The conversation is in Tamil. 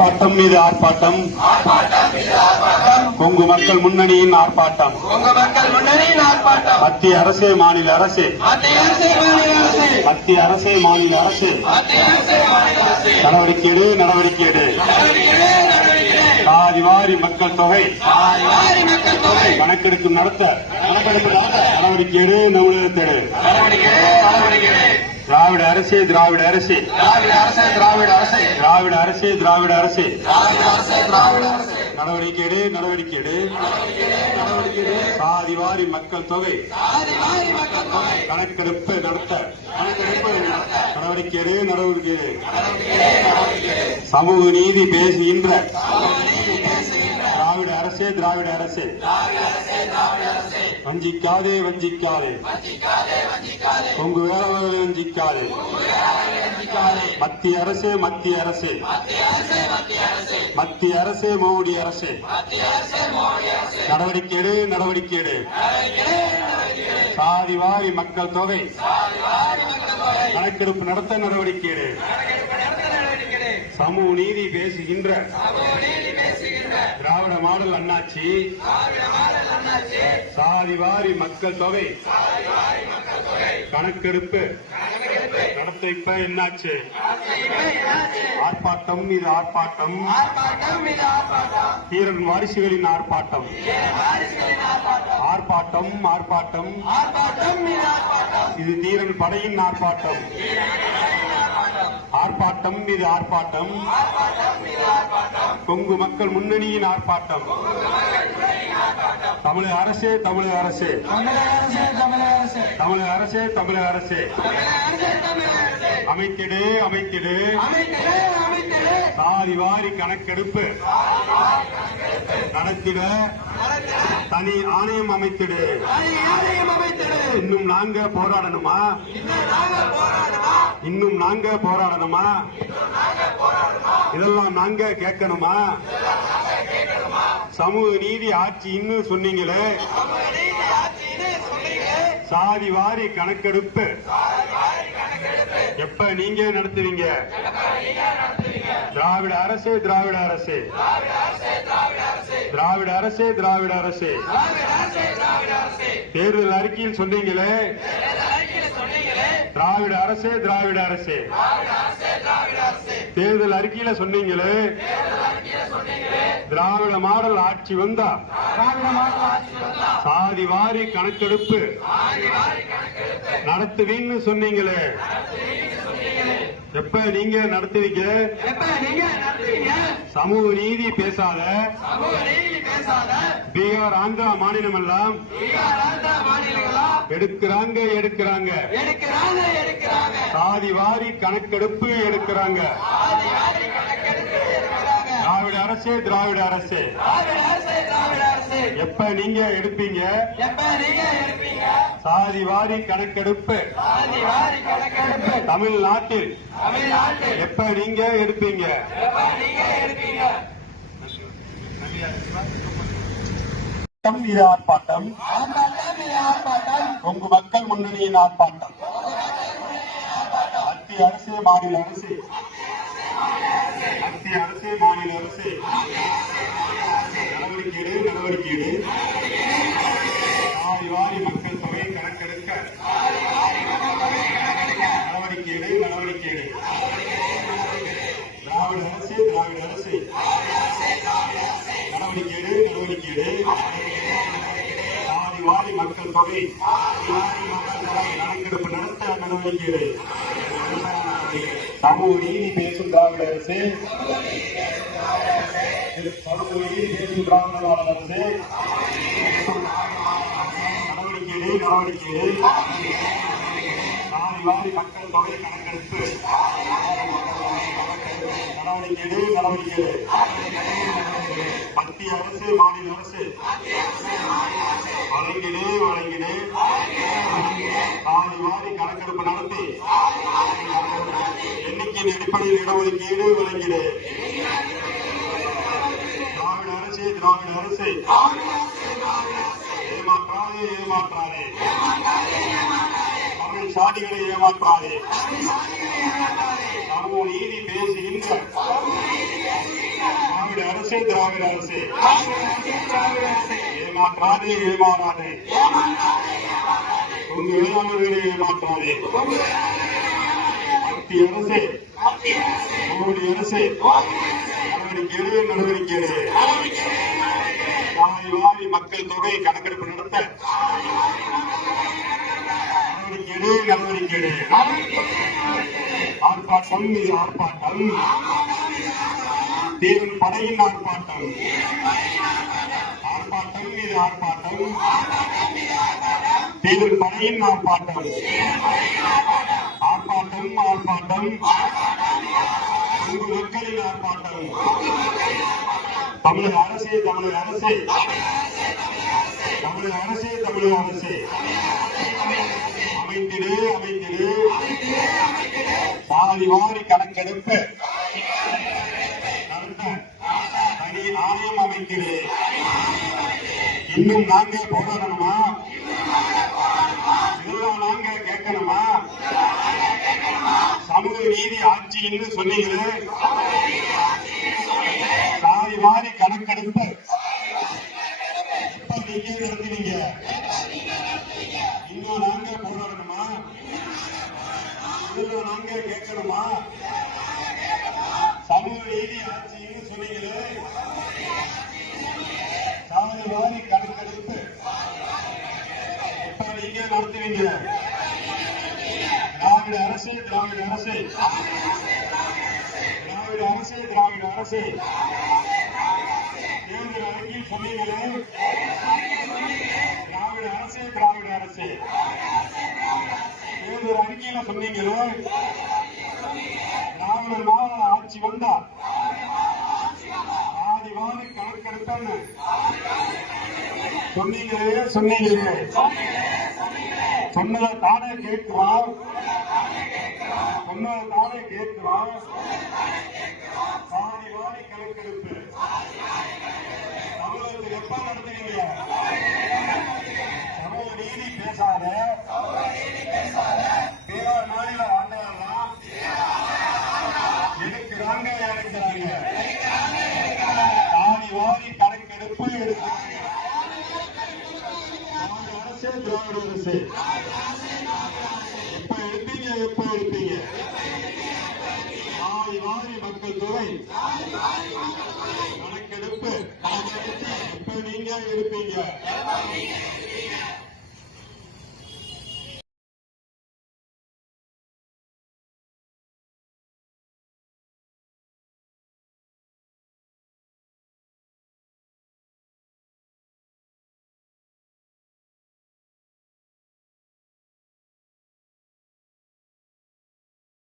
ஆர்ப்பாட்டம் மீது ஆர்ப்பாட்டம். கொங்கு மக்கள் முன்னணியின் ஆர்ப்பாட்டம். மத்திய அரசு மாநில அரசு. மத்திய அரசு மாநில அரசு. நடவடிக்கை நடவடிக்கை எடு சாதி மக்கள் தொகை. கணக்கெடுப்பு நடத்த நடவடிக்கை எடு நடவடிக்கை எடு திராவிட அரசு திராவிட அரசு. திராவிட அரசு திராவிட அரசு. திராவிட அரசு திராவிட அரசு. நடவடிக்கை எடு நடவடிக்கை எடு சாதிவாரி மக்கள் தொகை. கணக்கெடுப்பு நடத்த. நடவடிக்கை எடு நடவடிக்கை எடு சமூக நீதி பேசுகின்ற. அரசே திராவிட அரசே. வஞ்சிக்காதே வஞ்சிக்காதே. கொங்கு வேளவர்களை வஞ்சிக்காதே. மத்திய அரசு மத்திய அரசு. மத்திய அரசு மோடி அரசு. நடவடிக்கை எடு நடவடிக்கை எடு சாதி மக்கள் தொகை. கணக்கெடுப்பு நடத்த நடவடிக்கை எடு சமூக நீதி பேசுகின்ற திராவிட மாடல் அண்ணாச்சி. சாதி வாரி மக்கள் தொகை. கணக்கெடுப்பு. நடத்த இப்ப என்னாச்சு? ஆர்ப்பாட்டம் இது ஆர்ப்பாட்டம். தீரன் வாரிசுகளின் ஆர்ப்பாட்டம். ஆர்ப்பாட்டம். ஆர்ப்பாட்டம் ஆர்ப்பாட்டம். இது ஆர்ப்பாட்டம். இது தீரன் படையின் ஆர்ப்பாட்டம். ஆர்ப்பாட்டம் இது ஆர்ப்பாட்டம். கொங்கு மக்கள் முன்னணியின் ஆர்ப்பாட்டம். தமிழக அரசே தமிழக அரசே. தமிழக அரசு தமிழக அரசு. அமைத்திடு அமைத்திடு. சாதி வாரி கணக்கெடுப்பு. நடத்திட தனி ஆணையம் அமைத்திடு. அமைத்திடு இன்னும் நாங்க போராடணுமா? இன்னும் நாங்க போராடணுமா? இதெல்லாம் நாங்க கேட்கணுமா? சமூக நீதி ஆட்சி இன்னும் சொன்னீங்களே. சாதி வாரி கணக்கெடுப்பு. எப்ப நீங்க நடத்துவீங்க? திராவிட அரசு திராவிட அரசு. திராவிட அரசே திராவிட அரசு. தேர்தல் அறிக்கையில் சொன்னீங்களே? திராவிட அரசே திராவிட அரசு. தேர்தல் அறிக்கையில சொன்னீங்களே? திராவிட மாடல் ஆட்சி வந்தா? சாதி வாரி கணக்கெடுப்பு. நடத்துவீன்னு சொன்னீங்களே? எப்ப நீங்க நடத்துவீங்க? சமூக நீதி பேசாத. பீகார் ஆந்திரா மாநிலம் எல்லாம் எடுக்கிறாங்க எடுக்கிறாங்க. சாதி வாரி கணக்கெடுப்பு எடுக்கிறாங்க. திராவிட அரசு திராவிட அரசு. எப்ப நீங்க எடுப்பீங்க? எப்ப நீங்க எடுப்பீங்க? சாதி வாரி கணக்கெடுப்பு. சாதி வாரி கணக்கெடுப்பு. தமிழ்நாட்டில் தமிழ்நாட்டில் எப்ப நீங்க எடுப்பீங்க? எப்ப நீங்க எடுப்பீங்க? ஆர்ப்பாட்டம் இது கொங்கு மக்கள் முன்னணியின் ஆர்ப்பாட்டம். மத்திய அரசு மாநில அரசு. மத்திய அரசு மாநில அரசு. ஒதுக்கீடு இடஒதுக்கீடு வாரி வாரி மக்கள் தொகை கணக்கெடுக்க நடவடிக்கையிடு நடவடிக்கையிடு. திராவிட அரசு திராவிட அரசு. நடவடிக்கையிடு நடவடிக்கையிடு. வாரி வாரி மக்கள் தொகை. கணக்கெடுப்பு நடத்த நடவடிக்கைகள் சமூக நீதி பேசும் திராவிட அரசு. தடுப்பொழி தேசிய நாலு வாரி மக்கள் கணக்கெடுப்பு நடவடிக்கை மத்திய அரசு மாநில அரசு. வழங்கினே வழங்கினே. நாலு வாரி கணக்கெடுப்பு நடத்தி. எண்ணிக்கையின் அடிப்படையில் இடஒதுக்கீடு வழங்கினேன். அரசை திராவிட அரசு. ஏமாற்றாதே ஏமாற்றாதே. தமிழ் சாதிகளை ஏமாற்றாதே. சமூக நீதி பேசுகின்ற அரசை திராவிட அரசை. ஏமாற்றாதே ஏமாறாதே. உங்கள் வேளாண்மைகளை ஏமாற்றாதே. மத்திய அரசு மோடி அரசு நடவடிக்கை எடு நடவடிக்கை நாளை வாரி மக்கள் தொகை கணக்கெடுப்பு நடத்த நடவடிக்கை எடு நடவடிக்கை ஆர்ப்பாட்டம் இது ஆர்ப்பாட்டம். தேவன் படையின் ஆர்ப்பாட்டம். ஆர்ப்பாட்டம் இது ஆர்ப்பாட்டம். தேவன் பணியின் ஆர்ப்பாட்டம். ஆர்ப்பாட்டம் ஆர்ப்பாட்டம். உங்கள் மக்களின் ஆர்ப்பாட்டம். தமிழக அரசே தமிழக அரசே. தமிழக அரசே தமிழக அரசே. அமைந்திடு அமைந்திடு. சாதி வாரி கணக்கெடுப்பு. தனி ஆணையம் அமைந்திடு. இன்னும் நாங்கள் போராடணுமா? என்று ஆட்சின்னு சொன்னீங்களே சாதி மாறி கணக்கெடுப்பு. இப்ப நீங்க நடத்துவீங்க இன்னும் நாங்க போராடணுமா இதுல நாங்க கேட்கணுமா? சமூக நீதி ஆட்சின்னு சொன்னீங்களே சாதி மாறி கணக்கெடுப்பு. இப்ப நீங்க நடத்துவீங்க திராவிட அரசு திராவிட அரசு. திராவிட அரசு திராவிட அரசு. தேர்தல் அறிக்கையில் சொன்னீங்களே திராவிட அரசு திராவிட அரசு. தேர்தல் அறிக்கையில சொன்னீங்களே திராவிட மாநில ஆட்சி வந்தா ஆதிவாதி கணக்கெடுப்பன்னு சொன்னீங்களே சொன்னீங்களே சொன்னதை தானே கேட்கிறோம் சொன்னதை தானே கேட்கிறோம் சாதி வாரி கணக்கெடுப்பு. தமிழகத்தில் எப்ப நடத்துகிறீங்க எப்ப மாதிரி மக்கள் தொகை.